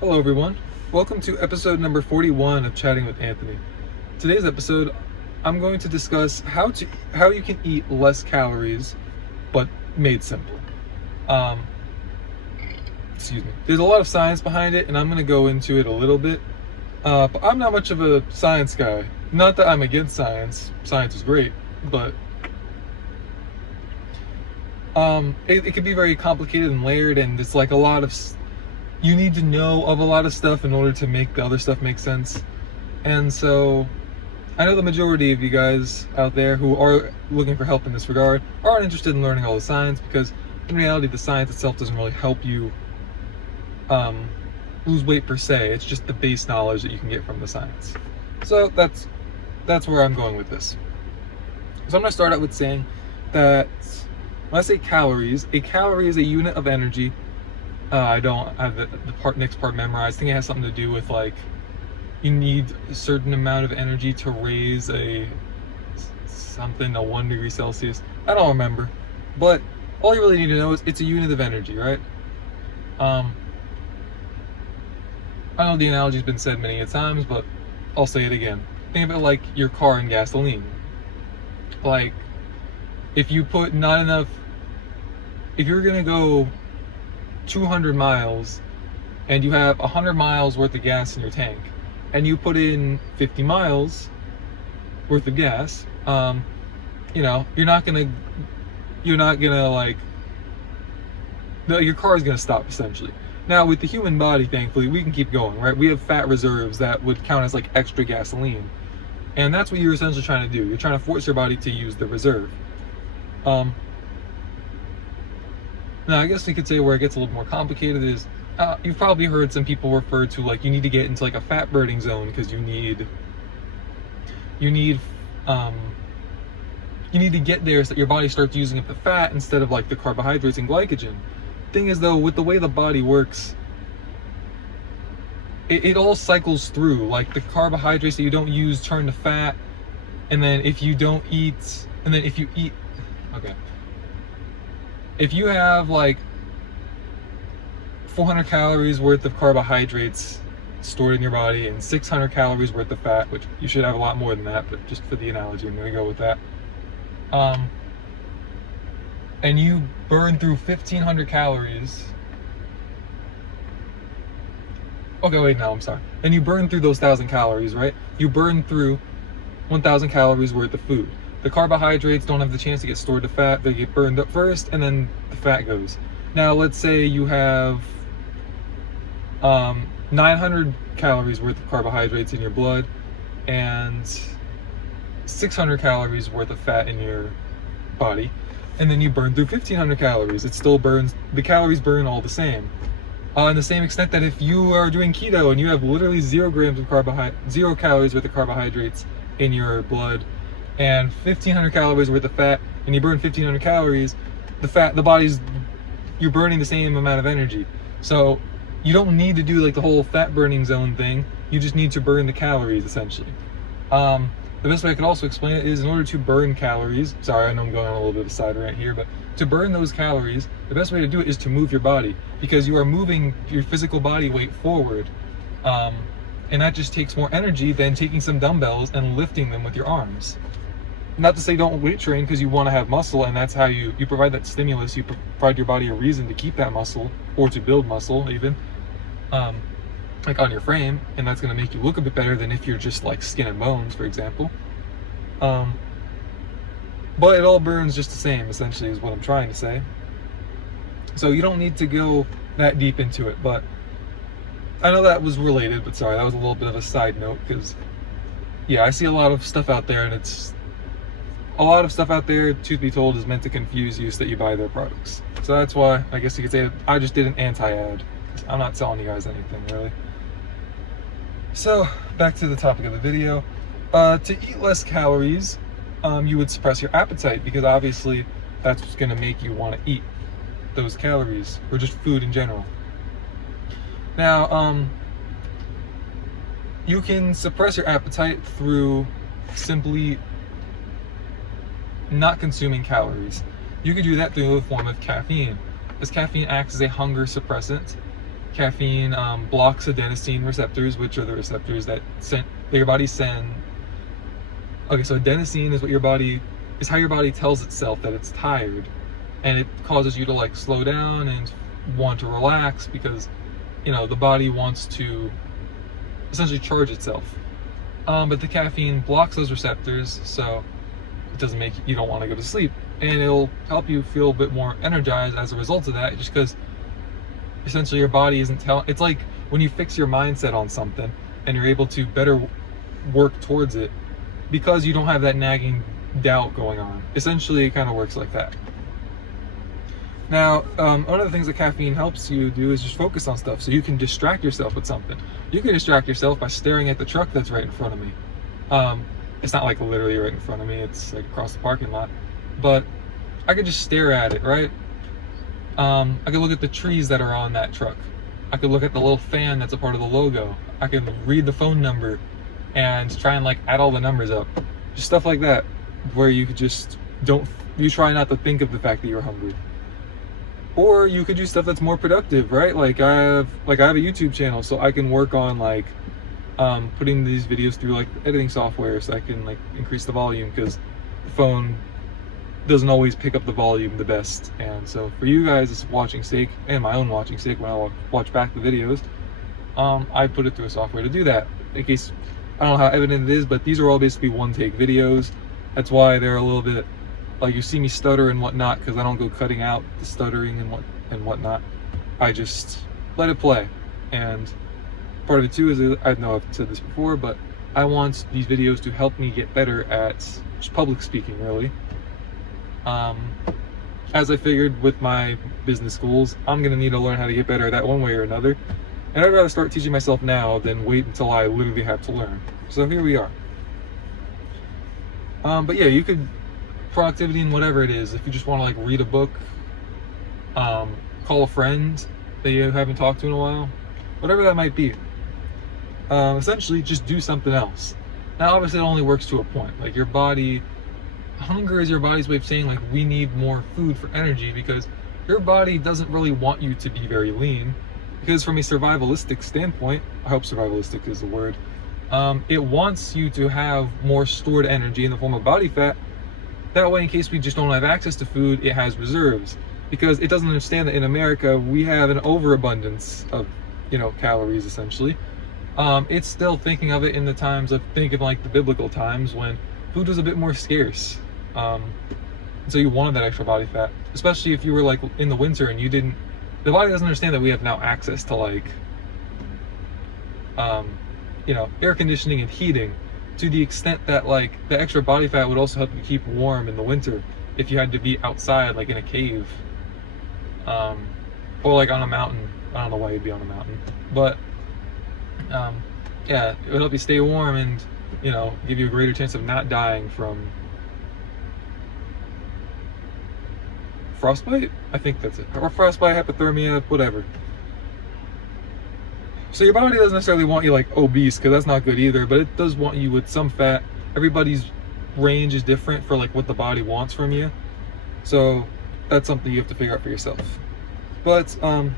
Hello everyone, welcome to episode number 41 of Chatting with Anthony. Today's episode, I'm going to discuss how you can eat less calories, but made simple. Excuse me. There's a lot of science behind it, and I'm going to go into it a little bit. But I'm not much of a science guy. Not that I'm against science. Science is great, but it can be very complicated and layered, and it's like a lot of you need to know of a lot of stuff in order to make the other stuff make sense. And so I know the majority of you guys out there who are looking for help in this regard aren't interested in learning all the science, because in reality the science itself doesn't really help you lose weight per se. It's just the base knowledge that you can get from the science. So that's where I'm going with this. So I'm going to start out with saying that when I say calories, a calorie is a unit of energy. I don't have the next part memorized. I think it has something to do with like you need a certain amount of energy to raise a 1 degree Celsius. I don't remember, but all you really need to know is it's a unit of energy, right? I know the analogy's been said many a times, but I'll say it again. Think of it like your car and gasoline. Like if you put not enough, if you're gonna go 200 miles and you have 100 miles worth of gas in your tank and you put in 50 miles worth of gas, you're not gonna like, your car is gonna stop essentially. Now with the human body, thankfully, we can keep going, right? We have fat reserves that would count as like extra gasoline, and that's what you're essentially trying to do. You're trying to force your body to use the reserve. Now, I guess we could say where it gets a little more complicated is, you've probably heard some people refer to like you need to get into like a fat burning zone because you need to get there so that your body starts using up the fat instead of like the carbohydrates and glycogen. Thing is though, with the way the body works, it all cycles through. Like the carbohydrates that you don't use turn to fat, and then if you don't eat, and then if you eat, okay. If you have like 400 calories worth of carbohydrates stored in your body and 600 calories worth of fat, which you should have a lot more than that, but just for the analogy, I'm going to go with that. And you burn through 1,500 calories. Okay, wait, no, I'm sorry. And you burn through those 1,000 calories, right? You burn through 1,000 calories worth of food. The carbohydrates don't have the chance to get stored to fat. They get burned up first, and then the fat goes. Now, let's say you have 900 calories worth of carbohydrates in your blood and 600 calories worth of fat in your body, and then you burn through 1,500 calories. It still burns. The calories burn all the same. In the same extent that if you are doing keto and you have literally 0 calories worth of carbohydrates in your blood and 1,500 calories worth of fat, and you burn 1,500 calories, you're burning the same amount of energy. So you don't need to do like the whole fat burning zone thing. You just need to burn the calories essentially. The best way I could also explain it is, in order to burn calories, sorry, I know I'm going on a little bit of a side rant here, but to burn those calories, the best way to do it is to move your body, because you are moving your physical body weight forward. And that just takes more energy than taking some dumbbells and lifting them with your arms. Not to say don't weight train, because you want to have muscle, and that's how you provide that stimulus. You provide your body a reason to keep that muscle, or to build muscle even, like on your frame, and that's going to make you look a bit better than if you're just like skin and bones, for example. But it all burns just the same, essentially, is what I'm trying to say. So you don't need to go that deep into it, but I know that was related, but sorry, that was a little bit of a side note, because yeah, I see a lot of stuff out there, and a lot of stuff out there, truth be told, is meant to confuse you so that you buy their products. So that's why I guess you could say I just did an anti-ad. I'm not selling you guys anything, really. So back to the topic of the video. To eat less calories, you would suppress your appetite, because obviously that's what's going to make you want to eat those calories, or just food in general. Now, you can suppress your appetite through simply not consuming calories. You could do that through a form of caffeine, as caffeine acts as a hunger suppressant, Caffeine blocks adenosine receptors, which are the receptors that your body send. Okay, so adenosine is how your body tells itself that it's tired, and it causes you to like slow down and want to relax because, you know, the body wants to essentially charge itself. But the caffeine blocks those receptors, so it doesn't make you don't want to go to sleep, and it'll help you feel a bit more energized as a result of that, just because essentially your body isn't it's like when you fix your mindset on something and you're able to better work towards it because you don't have that nagging doubt going on. Essentially it kind of works like that. Now, one of the things that caffeine helps you do is just focus on stuff, so you can distract yourself with something. You can distract yourself by staring at the truck that's right in front of me. It's not like literally right in front of me, it's like across the parking lot, but I could just stare at it, right? I could look at the trees that are on that truck. I could look at the little fan that's a part of the logo. I could read the phone number and try and like add all the numbers up. Just stuff like that, where you could just you try not to think of the fact that you're hungry. Or you could do stuff that's more productive, right? Like I have a YouTube channel, so I can work on like putting these videos through like editing software, so I can like increase the volume, because the phone doesn't always pick up the volume the best. And so for you guys' watching sake, and my own watching sake, when I watch back the videos, I put it through a software to do that. In case, I don't know how evident it is, but these are all basically one-take videos. That's why they're a little bit like you see me stutter and whatnot, because I don't go cutting out the stuttering and whatnot. I just let it play. And part of it too is, I know I've said this before, but I want these videos to help me get better at just public speaking, really. As I figured with my business schools, I'm gonna need to learn how to get better at that one way or another. And I'd rather start teaching myself now than wait until I literally have to learn. So here we are. But yeah, you could productivity in whatever it is. If you just want to like read a book, call a friend that you haven't talked to in a while, whatever that might be. Essentially just do something else. Now obviously it only works to a point. Like hunger is your body's way of saying like we need more food for energy, because your body doesn't really want you to be very lean, because from a survivalistic standpoint, I hope survivalistic is the word, it wants you to have more stored energy in the form of body fat. That way, in case we just don't have access to food, it has reserves. Because it doesn't understand that in America, we have an overabundance of, calories, essentially. It's still thinking of it in the times of, like the biblical times when food was a bit more scarce. So you wanted that extra body fat. Especially if you were like in the winter and the body doesn't understand that we have now access to like, air conditioning and heating, to the extent that like the extra body fat would also help you keep warm in the winter if you had to be outside like in a cave, or like on a mountain. I don't know why you'd be on a mountain, but yeah, it would help you stay warm and give you a greater chance of not dying from frostbite. I think that's it, or frostbite, hypothermia, whatever. So your body doesn't necessarily want you like obese, because that's not good either, but it does want you with some fat. Everybody's range is different for like what the body wants from you. So that's something you have to figure out for yourself. But when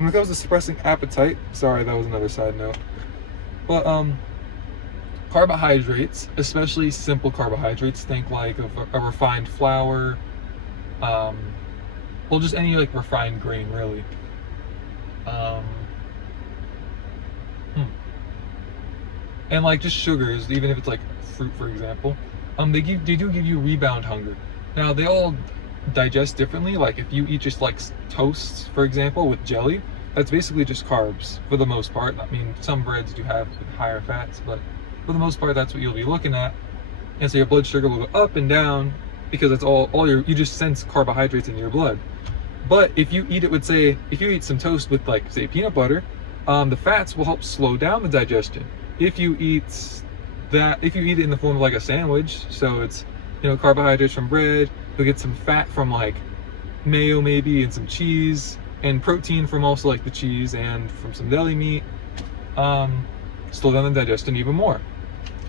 it comes to suppressing appetite, sorry, that was another side note. But carbohydrates, especially simple carbohydrates, think like of a refined flour, well, just any like refined grain, really. And like just sugars, even if it's like fruit, for example, they do give you rebound hunger. Now they all digest differently. Like if you eat just like toast, for example, with jelly, that's basically just carbs for the most part. I mean, some breads do have higher fats, but for the most part, that's what you'll be looking at. And so your blood sugar will go up and down, because that's you just sense carbohydrates in your blood. But if you eat it with, say, if you eat some toast with like, say, peanut butter, the fats will help slow down the digestion. If you eat it in the form of like a sandwich, so it's, carbohydrates from bread, you'll get some fat from like mayo maybe, and some cheese, and protein from also like the cheese and from some deli meat, slow down the digestion even more.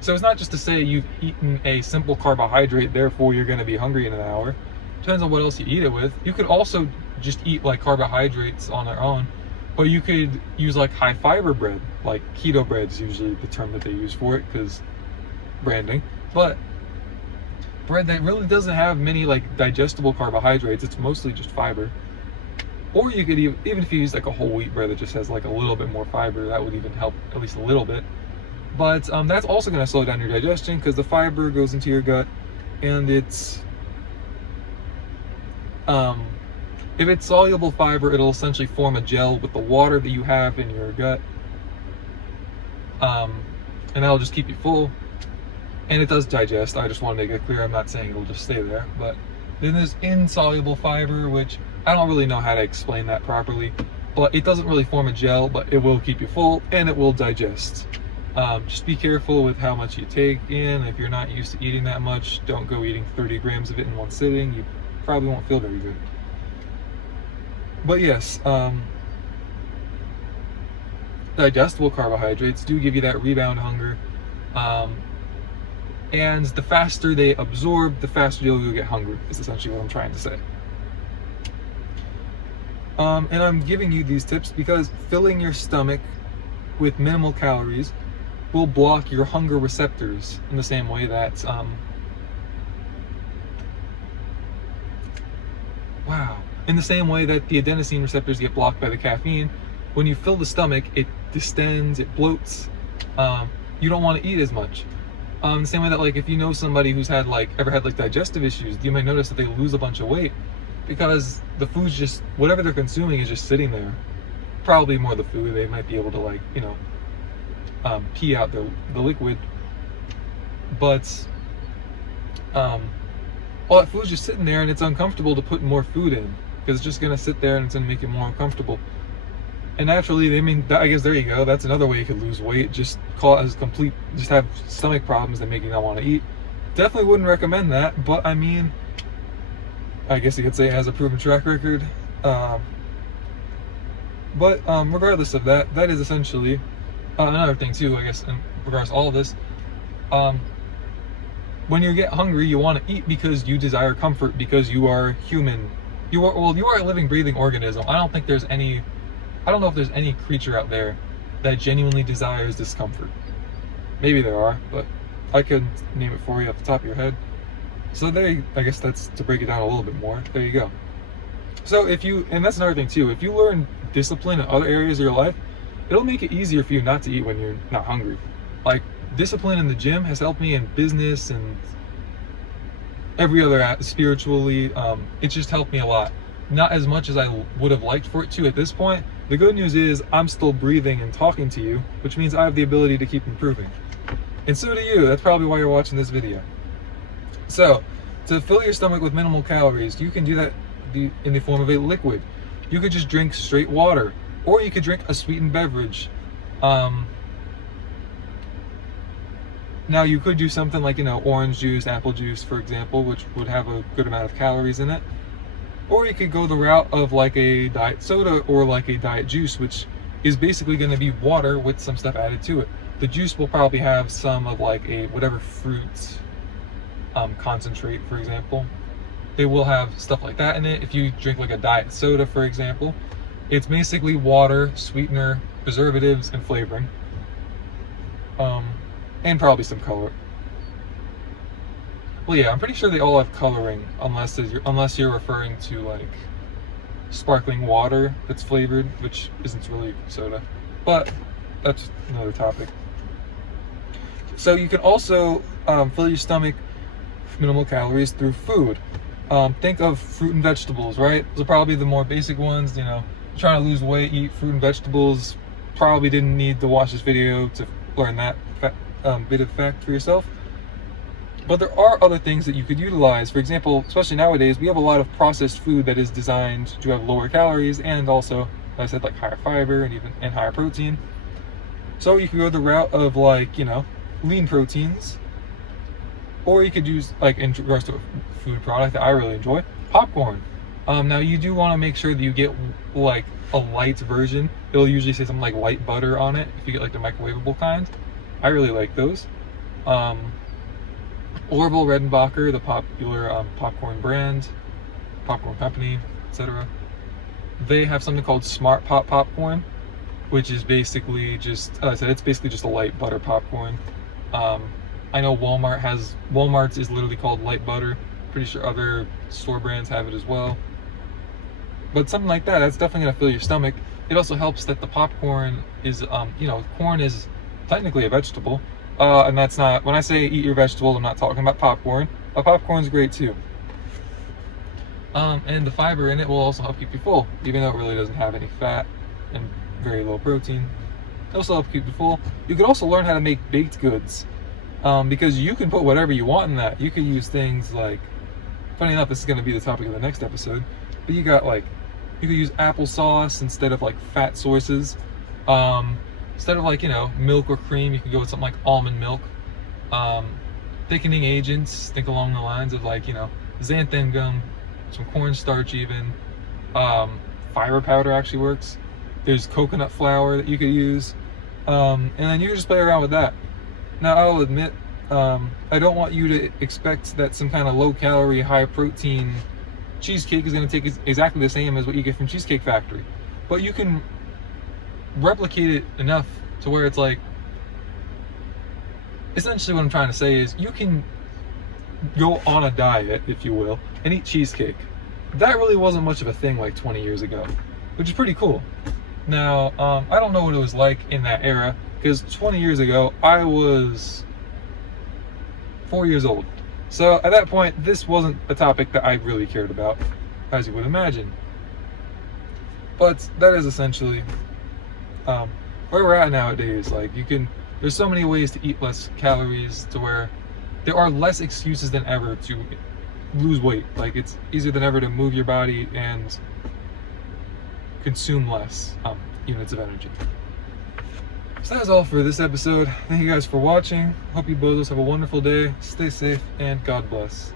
So it's not just to say you've eaten a simple carbohydrate, therefore you're going to be hungry in an hour. Depends on what else you eat it with. You could also just eat like carbohydrates on their own But you could use like high fiber bread, like keto bread is usually the term that they use for it because branding. But bread that really doesn't have many like digestible carbohydrates, it's mostly just fiber. Or you could even if you use like a whole wheat bread that just has like a little bit more fiber, that would even help at least a little bit. But that's also going to slow down your digestion because the fiber goes into your gut, and it's if it's soluble fiber, it'll essentially form a gel with the water that you have in your gut, and that'll just keep you full. And it does digest. I just want to make it clear, I'm not saying it'll just stay there. But then there's insoluble fiber, which I don't really know how to explain that properly, but it doesn't really form a gel, but it will keep you full and it will digest. Just be careful with how much you take in. If you're not used to eating that much, don't go eating 30 grams of it in one sitting. You probably won't feel very good. But yes, digestible carbohydrates do give you that rebound hunger. And the faster they absorb, the faster you'll get hungry, is essentially what I'm trying to say. And I'm giving you these tips because filling your stomach with minimal calories will block your hunger receptors in the same way that, in the same way that the adenosine receptors get blocked by the caffeine. When you fill the stomach, it distends, it bloats. You don't want to eat as much. The same way that, like, if you know somebody who's had ever had digestive issues, you might notice that they lose a bunch of weight because the food's just, whatever they're consuming is just sitting there. Probably more the food. They might be able to pee out the liquid, but all that food's just sitting there, and it's uncomfortable to put more food in because it's just gonna sit there and it's gonna make it more uncomfortable. And naturally, I guess there you go. That's another way you could lose weight. Just have stomach problems that make you not want to eat. Definitely wouldn't recommend that, but I guess you could say it has a proven track record. But regardless of that, that is essentially another thing too, I guess, in regards to all of this. When you get hungry, you want to eat because you desire comfort, because you are human. You are a living, breathing organism. I don't know if there's any creature out there that genuinely desires discomfort. Maybe there are, but I couldn't name it for you off the top of your head. So I guess that's to break it down a little bit more. There you go. So and that's another thing too, if you learn discipline in other areas of your life, it'll make it easier for you not to eat when you're not hungry. Like, discipline in the gym has helped me in business and every other spiritually. It's just helped me a lot. Not as much as I would have liked for it to at this point. The good news is I'm still breathing and talking to you, which means I have the ability to keep improving. And so do you. That's probably why you're watching this video. So, to fill your stomach with minimal calories, you can do that in the form of a liquid. You could just drink straight water, or you could drink a sweetened beverage. Now you could do something like, orange juice, apple juice, for example, which would have a good amount of calories in it. Or you could go the route of like a diet soda or like a diet juice, which is basically going to be water with some stuff added to it. The juice will probably have some of like a whatever fruit concentrate, for example. It will have stuff like that in it. If you drink like a diet soda, for example, it's basically water, sweetener, preservatives, and flavoring. And probably some color. Well, yeah, I'm pretty sure they all have coloring, unless you're referring to like sparkling water that's flavored, which isn't really soda. But that's another topic. So you can also fill your stomach with minimal calories through food. Think of fruit and vegetables, right? Those are probably the more basic ones. Trying to lose weight, eat fruit and vegetables. Probably didn't need to watch this video to learn that bit of fact for yourself. But there are other things that you could utilize. For example, especially nowadays, we have a lot of processed food that is designed to have lower calories and also, like I said, like higher fiber and higher protein. So you could go the route of lean proteins, or you could use, like, in regards to a food product that I really enjoy, popcorn. Now you do want to make sure that you get like a light version. It'll usually say something like light butter on it if you get like the microwavable kind. I really like those. Orville Redenbacher, the popular popcorn brand, popcorn company, etc. they have something called Smart Pop popcorn, which is basically just, as I said, it's basically just a light butter popcorn. I know Walmart's is literally called light butter. Pretty sure other store brands have it as well. But something like that, that's definitely gonna fill your stomach. It also helps that the popcorn is, corn is technically a vegetable. And that's not, when I say eat your vegetables, I'm not talking about popcorn. Popcorn's great too. And the fiber in it will also help keep you full, even though it really doesn't have any fat and very low protein. It'll also help keep you full. You could also learn how to make baked goods, because you can put whatever you want in that. You could use things like, funny enough, this is going to be the topic of the next episode, but you could use applesauce instead of like fat sources. Instead of like, milk or cream, you could go with something like almond milk. Thickening agents, think along the lines of like, xanthan gum, some cornstarch even. Fiber powder actually works. There's coconut flour that you could use. And then you can just play around with that. Now, I'll admit, I don't want you to expect that some kind of low-calorie, high-protein cheesecake is going to take exactly the same as what you get from Cheesecake Factory. But you can replicate it enough to where it's like, essentially what I'm trying to say is you can go on a diet, if you will, and eat cheesecake. That really wasn't much of a thing like 20 years ago, which is pretty cool. Now, I don't know what it was like in that era, because 20 years ago, I was 4 years old. So at that point, this wasn't a topic that I really cared about, as you would imagine. But that is essentially where we're at nowadays. Like, there's so many ways to eat less calories, to where there are less excuses than ever to lose weight. Like, it's easier than ever to move your body and consume less units of energy. So that is all for this episode. Thank you guys for watching. Hope you both have a wonderful day. Stay safe and God bless.